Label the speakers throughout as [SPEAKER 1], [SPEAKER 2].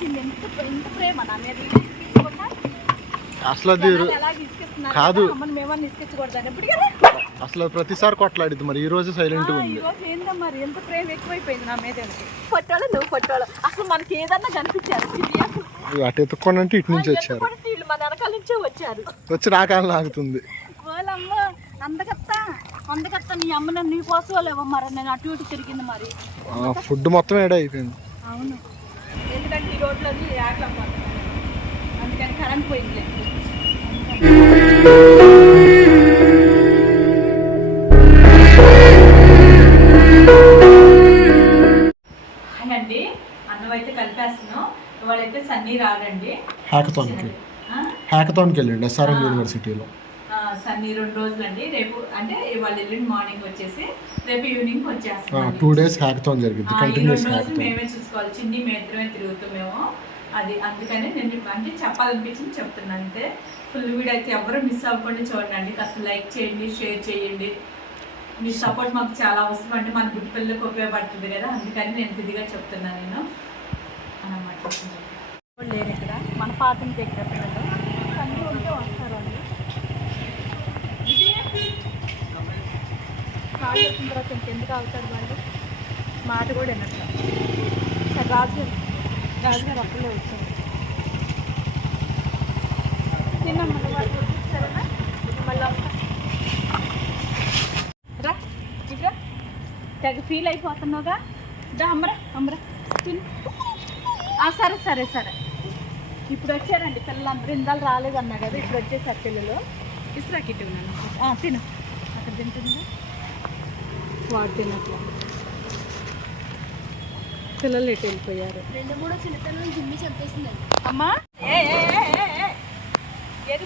[SPEAKER 1] ఏంటి ఎంత ఎంత ప్రేమ నా మీద? తీసుకున్నా
[SPEAKER 2] అసలు అది కాదు.
[SPEAKER 1] మేమని ఎప్పుడు కదా?
[SPEAKER 2] అసలు ప్రతిసారి కొట్లాడిద్ది మరి ఈ రోజు సైలెంట్గా
[SPEAKER 1] ఈ
[SPEAKER 2] ఉంది.
[SPEAKER 1] ఏందో మరి? ఎంత ప్రేమ ఎక్కువైపోయింది నా మీద నువ్వు అసలు మనకి ఏదన్నా కనిపించారు? సీరియస్
[SPEAKER 2] అటు ఇటు నుంచి వచ్చారు.
[SPEAKER 1] వీళ్ళు మన వెనకాల నుంచే వచ్చారు.
[SPEAKER 2] వచ్చి నా కాలం ఆగుతుంది.
[SPEAKER 1] వాళ్ళమ్మ అందకత్తా అందకత్తా నీ అమ్మ నన్ను నీ మరి. నేను అటు ఇటు తిరిగింది మరి.
[SPEAKER 2] ఫుడ్ మొత్తం ఏడా అయిపోయింది?
[SPEAKER 1] అవును. రోడ్లో అందుకని కరెంట్ పోయింది అండి. అన్నం అయితే కలిపేస్తున్నాం. ఇవాళైతే సన్నీ రాడండి.
[SPEAKER 2] హ్యాకథాన్కి
[SPEAKER 1] ఆ?
[SPEAKER 2] హ్యాకథాన్కి వెళ్ళండి ఎస్ఆర్ఎం యూనివర్సిటీలో
[SPEAKER 1] సన్నీ రెండు రోజులండి. రేపు అంటే ఇవాళ ఎల్లుండి మార్నింగ్ వచ్చేసి రేపు ఈవినింగ్ వచ్చేస్తాం
[SPEAKER 2] టూ డేస్ హ్యాకథాన్ జరిగింది. కంటిన్యూస్
[SPEAKER 1] రెండు రోజులు
[SPEAKER 2] హ్యాకథాన్
[SPEAKER 1] మేమే చూసుకోవాలి. చిన్ని మేత్రమే తిరుగుతామేమో అది అందుకని నేను అంటే చెప్పాలనిపించింది చెప్తున్నాను అంతే. ఫుల్ వీడియో అయితే ఎవరు మిస్ అవ్వకుండా చూడండి కాస్త లైక్ చేయండి షేర్ చేయండి. మీ సపోర్ట్ మాకు చాలా అవసరం అంటే మన గుడ్డి పిల్లలకు ఉపయోగపడుతుంది కదా. అందుకని నేను ఇదిగా చెప్తున్నాను నేను. అన్నమాట. లేరు ఇక్కడ? మన పాతం దగ్గర పిల్లలు అన్నీ ఉంటే వస్తారు వాళ్ళు కాళ్ళు వచ్చిన తర్వాత ఇంకెందుకు అవుతారు వాళ్ళు మాట కూడా వినట్లేదు సరే రాజు రాజు గారు అప్పుడే వచ్చారు. తిన్నాం మళ్ళీ వాళ్ళు సరేనా? మళ్ళీ వస్తా. రా ఇట్రా తెగ ఫీల్ అయిపోతున్నావుగా. దా అమ్మరా అమ్మరా. తిను. ఆ, సరే సరే సరే. ఇప్పుడు వచ్చారండి పిల్లలందరూ. ఇందాలు రాలేదన్నా కదా ఇప్పుడు వచ్చేసారు పిల్లలు. ఇసురాకి తిను. అక్కడ తింటుందా? వాడు తినట్లా పిల్లలు ఎటు వెళ్ళిపోయారు.
[SPEAKER 3] రెండు మూడు చిన్నతనం జిమ్మి చంపేసిందండి
[SPEAKER 1] అమ్మా. ఏది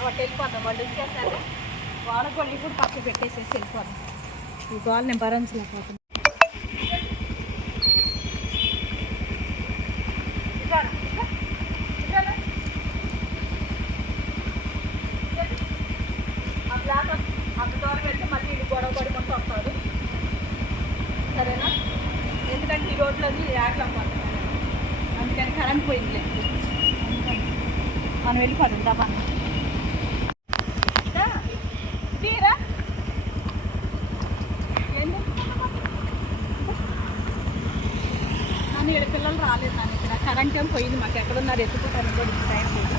[SPEAKER 1] అటు వెళ్ళిపోతాం వాళ్ళు వచ్చేసారు. వాళ్ళ కూడా ఇప్పుడు పక్క పెట్టేసేసి వెళ్ళిపోతాం ఈ గోల్ నేను భరించలేకపోతున్నాను గొడవ వస్తారు సరేనా? ఎందుకంటే ఈ రోడ్లో యాక్లం అందుకని కరెంట్ పోయింది. మనం వెళ్ళిపోదు డబ్బా తీరా ఏంది? నన్ను ఇక్కడ పిల్లలు రాలేదు నన్ను ఇక్కడ. కరెంట్ ఏం పోయింది మాకు. ఎక్కడున్నారు? ఎత్తుకుంటాను కూడా టైం లేదు.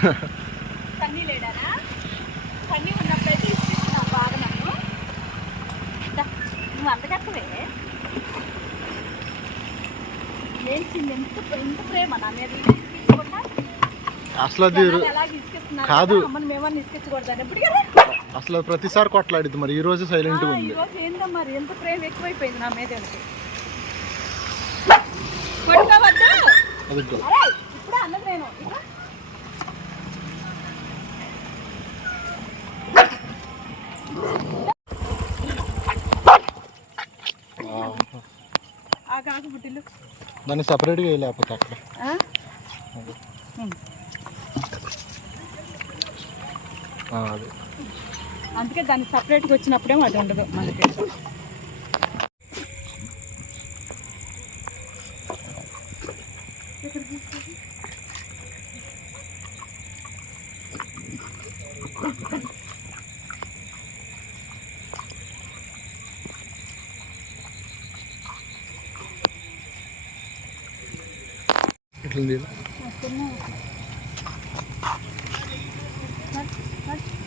[SPEAKER 1] సన్నీ లేడానా? సన్నీ ఉన్నప్పుడైతే ఇస్తున్నావు బాగా నన్ను దా, నువ్వు ఎంత ఎంత ప్రేమ నా మీద?
[SPEAKER 2] అసలు అది కాదు. అసలు ప్రతిసారి కొట్లాడిద్ది మరి ఈ రోజు
[SPEAKER 1] ఈ
[SPEAKER 2] ఉంది.
[SPEAKER 1] మరి ఎంత ప్రేమ ఎక్కువైపోయింది నా మీద. కొట్టుకోవద్దు. ఇప్పుడే అన్నది నేను.
[SPEAKER 2] దాన్ని సపరేట్గా వేయలేకపోతే అక్కడ. అది.
[SPEAKER 1] అందుకే దాన్ని సపరేట్గా వచ్చినప్పుడేమో అది ఉండదు మనకి.
[SPEAKER 2] ఇట్లా తీయాలి.
[SPEAKER 1] ఎట్లుంది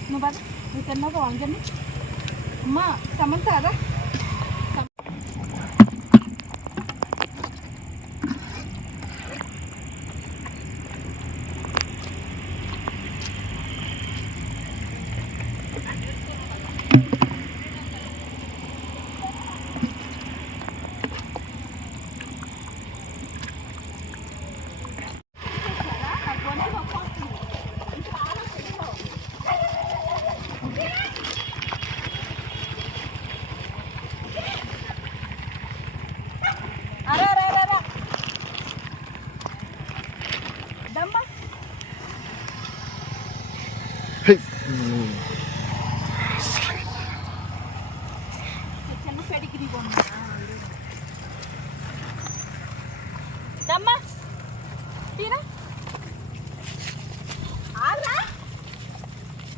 [SPEAKER 1] నువ్వు తిన్నావు వంగని అమ్మా సమంత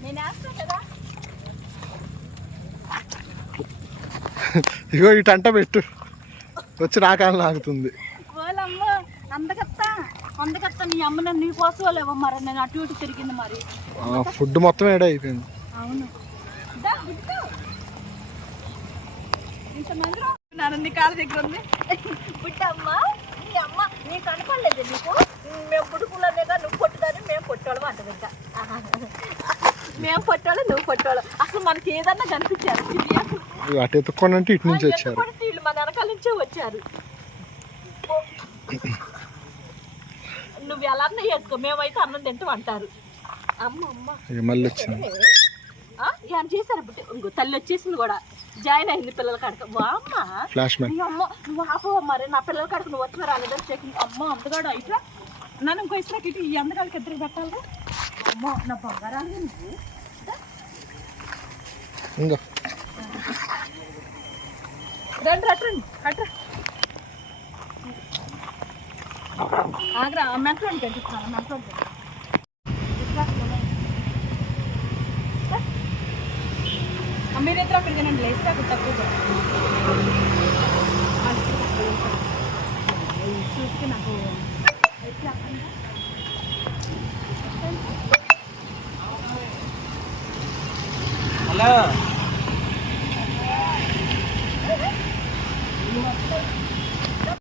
[SPEAKER 4] నేను
[SPEAKER 2] ఇగో ఇటు అంట పెట్టు. వచ్చి రాకాలం ఆగుతుంది
[SPEAKER 4] నీ మరి. నేను అటు ఇటు తిరిగింది మరి.
[SPEAKER 2] ఫుడ్ మొత్తం ఏడా అయిపోయింది
[SPEAKER 4] అవును నాన్న కాళ్ళ దగ్గర ఉంది.
[SPEAKER 1] పుట్టమ్మ నీ అమ్మ నీ కనపడలేదు నీకు? మేము పుట్టుకులనేగా నువ్వు పొట్టుదని మేము పొట్టోళ్ళం అంటాం ఇంకా మేము పొట్టోళ్ళు నువ్వు పొట్టోళ్ళు. అసలు మనకి ఏదన్నా కనిపించారు
[SPEAKER 2] అటు ఎత్తుక్కొని అంటే ఇటు నుంచి వచ్చారు.
[SPEAKER 1] వీళ్ళు మన వెనకాల నుంచే వచ్చారు. నువ్వు ఎలా అన్నా వేసుకో? మేమైతే అన్నం తింటాం అంటారు. అమ్మ అమ్మ
[SPEAKER 2] మళ్ళీ వచ్చింది
[SPEAKER 1] ఆ, ఏం చేశారు ఇంకో తల్లి వచ్చేసింది కూడా. జాయిన్ అయింది పిల్లల కడక. వామ్మ
[SPEAKER 2] ఫ్లాష్
[SPEAKER 1] అమ్మ నువ్వు మరి? నా పిల్లల కడకు నువ్వు వచ్చిన రాలేదని చెకింగ్ అమ్మ అందగాడు ఇట్లా. నన్ను ఇంకో ఇసురాకి ఇటు ఈ అందగాడికి ఇద్దరు పెట్టాలి అమ్మ నా బంగారాలు నువ్వు.
[SPEAKER 2] ఇంకా.
[SPEAKER 1] రండి రట్టండి అట్రా ఆగ్రా మెంట్లో కనిపిస్తాను మెంట్లో
[SPEAKER 4] మీరు ఇద్దరు అక్కడికి నేను లేస్తే అక్కడ తక్కువ చూస్తే నాకు
[SPEAKER 5] హలో